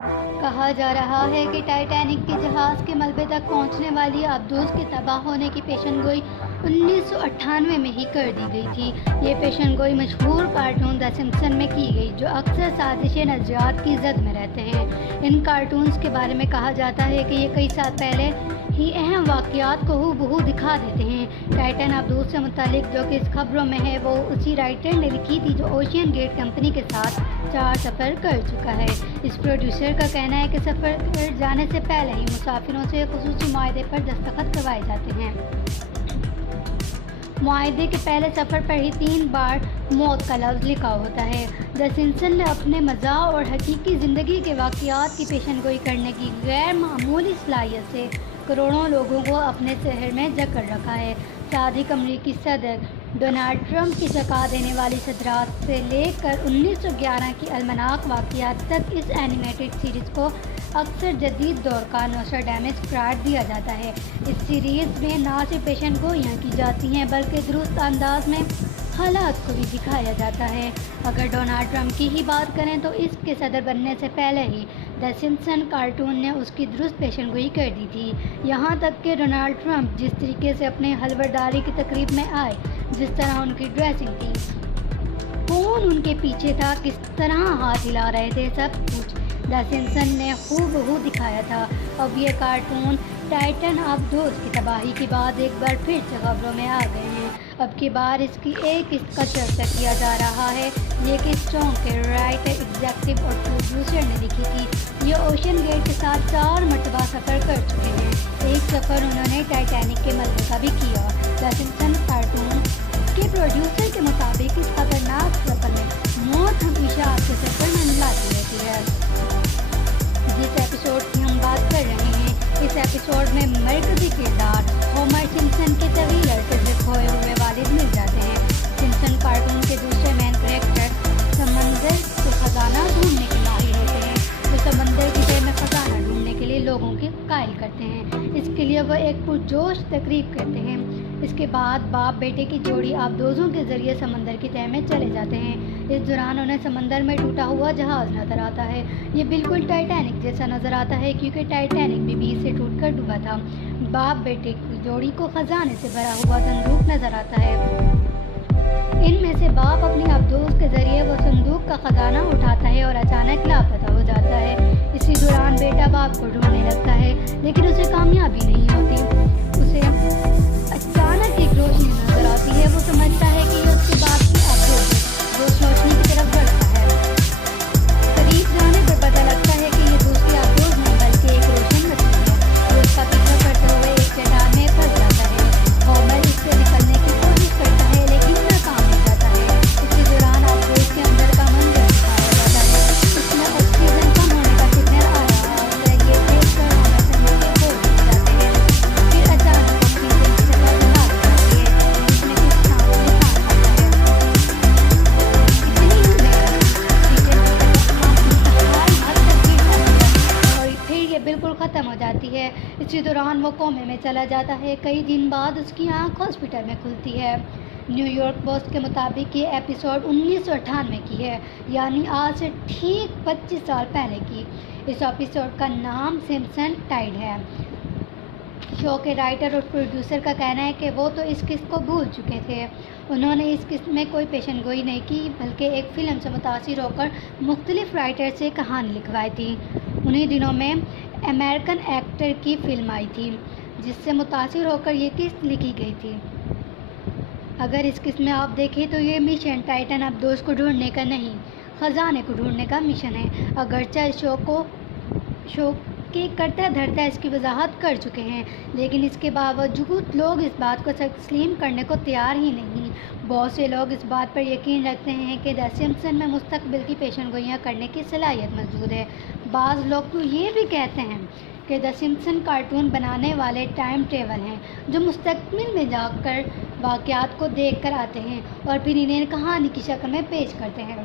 کہا جا رہا ہے کہ ٹائٹینک کے جہاز کے ملبے تک پہنچنے والی آبدوز کے تباہ ہونے کی پیشن گوئی 1998 میں ہی کر دی گئی تھی۔ یہ پیشن گوئی مشہور کارٹون دی سمپسن میں کی گئی، جو اکثر سازش نظریات کی زد میں رہتے ہیں۔ ان کارٹونز کے بارے میں کہا جاتا ہے کہ یہ کئی سال پہلے ہی اہم واقعات کو ہو بہو دکھا دیتے ہیں۔ ٹائٹن آبدوز سے متعلق جو کہ اس خبروں میں ہے، وہ اسی رائٹر نے لکھی تھی جو اوشین گیٹ کمپنی کے ساتھ 4 سفر کر چکا ہے۔ اس پروڈیوسر کا کہنا ہے کہ سفر پر جانے سے پہلے ہی مسافروں سے خصوصی معاہدے پر دستخط کروائے جاتے ہیں۔ معاہدے کے پہلے سفر پر ہی 3 بار موت کا لفظ لکھا ہوتا ہے۔ دی سمپسن نے اپنے مزاح اور حقیقی زندگی کے واقعات کی پیشن گوئی کرنے کی غیر معمولی صلاحیت سے کروڑوں لوگوں کو اپنے شہر میں جکڑ رکھا ہے۔ صادق امریکی صدر ڈونلڈ ٹرمپ کی چونکا دینے والی صدارت سے لے کر 1911 کی المناک واقعات تک، اس اینیمیٹڈ سیریز کو اکثر جدید دور کا نوسٹراڈامس قرار دیا جاتا ہے۔ اس سیریز میں نہ صرف پیشن گوئیاں کی جاتی ہیں بلکہ درست انداز میں حالات کو بھی دکھایا جاتا ہے۔ اگر ڈونلڈ ٹرمپ کی ہی بات کریں تو اس کے صدر بننے سے پہلے ہی دی سمپسن کارٹون نے اس کی درست پیشن گوئی کر دی تھی۔ یہاں تک کہ ڈونلڈ ٹرمپ جس طریقے سے اپنے حلورداری کی تقریب میں آئے، جس طرح ان کی ڈریسنگ تھی، کون ان کے پیچھے تھا، کس طرح ہاتھ ہلا رہے تھے، سب کچھ دی سمپسن نے ہو دکھایا تھا۔ اب یہ کارٹون ٹائٹن آبدوز کی تباہی کے بعد ایک بار پھر سے خبروں میں آ گئے ہیں۔ اب کی بار اس کی ایک قسط کا چرچا کیا جا رہا ہے۔ یہ قسط چونک کے رائٹر، ایگزیکٹو اور پروڈیوسر نے لکھی تھی۔ یہ اوشین گیٹ کے ساتھ 4 مرتبہ سفر کر چکے ہیں۔ ایک سفر انہوں نے ٹائٹینک کے ملبے کا بھی کیا۔ دی سمپسن کارٹون کے پروڈیوسر کے مطابق اس خطرناک سفر میں موت ہمیشہ آپ کے سفر میں لاتی رہتی ہے۔ جس ایپیسوڈ کی ہم بات کر رہے ہیں، اس ایپیسوڈ میں مرکزی کردار ہومر سمپسن کے طویل عرصے سے کھوئے ہوئے والد مل جاتے ہیں۔ سمپسن کارٹون کے دوسرے مین کریکٹر سمندر سے خزانہ ڈھونڈنے کے ماہر ہوتے ہیں۔ وہ سمندر کی تہہ میں خزانہ ڈھونڈنے کے لیے لوگوں کے قائل کرتے ہیں۔ اس کے لیے وہ ایک پرجوش تقریب کرتے ہیں۔ اس کے بعد باپ بیٹے کی جوڑی آبدوزوں کے ذریعے سمندر کی تہہ میں چلے جاتے ہیں۔ اس دوران انہیں سمندر میں ٹوٹا ہوا جہاز نظر آتا ہے۔ یہ بالکل ٹائٹینک جیسا نظر آتا ہے، کیونکہ ٹائٹینک بھی بیچ سے ٹوٹ کر ڈوبا تھا۔ باپ بیٹے کی جوڑی کو خزانے سے بھرا ہوا صندوق نظر آتا ہے۔ ان میں سے باپ اپنی آبدوز کے ذریعے وہ صندوق کا خزانہ اٹھاتا ہے اور اچانک لاپتہ ہو جاتا ہے۔ اسی دوران بیٹا باپ کو ڈھونڈنے لگتا ہے، لیکن اسے کامیابی نہیں ہوتی۔ اسے اچانک ایک روشنی نظر آتی ہے۔ وہ سمجھتا ہے کہ یہ اس کے باپ کی آبدوز ہے، جو اس روشنی کی طرف بڑھتا ہے۔ قریب جانے پر پتہ لگتا ہے کہ یہ دوسری آبدوز نہیں بلکہ ایک روشن مچھلی ہے، جو اس کا پیچھا کرتے ہوئے ایک چٹان میں پھنس جاتا ہے۔ ہومر اس سے نکلنے کی کوشش کرتا ہے لیکن ناکام ہو جاتا ہے۔ اسی دوران آبدوز کے اندر کا منظر دکھایا جاتا ہے۔ اس میں آکسیجن کم ہونے کا سگنل آ رہا ہوتا ہے۔ یہ دیکھ کر ہومر سمجھ کے ہوش اڑ جاتے ہیں۔ پھر اچانک آکسیجن کی سطح بڑھا دی جاتی ہے، جس میں کچھ صاف دکھائی پڑتا ہے۔ اتنی ہی دیر آکسیجن کی سطح انتہائی حد تک گر جاتی ہے اور پھر یہ بالکل ختم ہو جاتی ہے۔ اسی دوران وہ کومے میں چلا جاتا ہے۔ کئی دن بعد اس کی آنکھ ہاسپٹل میں کھلتی ہے۔ نیو یارک پوسٹ کے مطابق یہ ایپیسوڈ 1998 کی ہے، یعنی آج سے ٹھیک 25 سال پہلے کی۔ اس ایپیسوڈ کا نام سمپسن ٹائڈ ہے۔ شو کے رائٹر اور پروڈیوسر کا کہنا ہے کہ وہ تو اس قسط کو بھول چکے تھے۔ انہوں نے اس قسط میں کوئی پیشن گوئی نہیں کی، بلکہ ایک فلم سے متاثر ہو کر مختلف رائٹر سے کہانی لکھوائی تھی۔ انہی دنوں میں امریکن ایکٹر کی فلم آئی تھی، جس سے متاثر ہو کر یہ قسط لکھی گئی تھی۔ اگر اس قسط میں آپ دیکھیں تو یہ مشن ٹائٹن آبدوز کو ڈھونڈنے کا نہیں، خزانے کو ڈھونڈنے کا مشن ہے۔ اگرچہ شو کے کرتا دھرتا اس کی وضاحت کر چکے ہیں، لیکن اس کے باوجود لوگ اس بات کو تسلیم کرنے کو تیار ہی نہیں۔ بہت سے لوگ اس بات پر یقین رکھتے ہیں کہ دی سمپسن میں مستقبل کی پیشن گوئیاں کرنے کی صلاحیت موجود ہے۔ بعض لوگ تو یہ بھی کہتے ہیں کہ دی سمپسن کارٹون بنانے والے ٹائم ٹریول ہیں، جو مستقبل میں جا کر واقعات کو دیکھ کر آتے ہیں اور پھر انہیں کہانی کی شکل میں پیش کرتے ہیں۔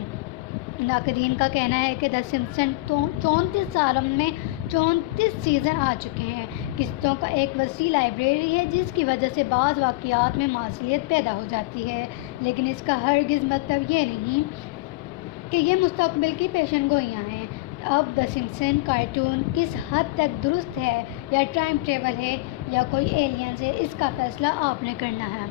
ناقدین کا کہنا ہے کہ دی سمپسن 34 سالوں میں 34 سیزن آ چکے ہیں۔ قسطوں کا ایک وسیع لائبریری ہے، جس کی وجہ سے بعض واقعات میں ماثلیت پیدا ہو جاتی ہے، لیکن اس کا ہرگز مطلب یہ نہیں کہ یہ مستقبل کی پیشن گوئیاں ہیں۔ اب دا سمپسن کارٹون کس حد تک درست ہے یا ٹائم ٹریول ہے یا کوئی ایلینز ہے، اس کا فیصلہ آپ نے کرنا ہے۔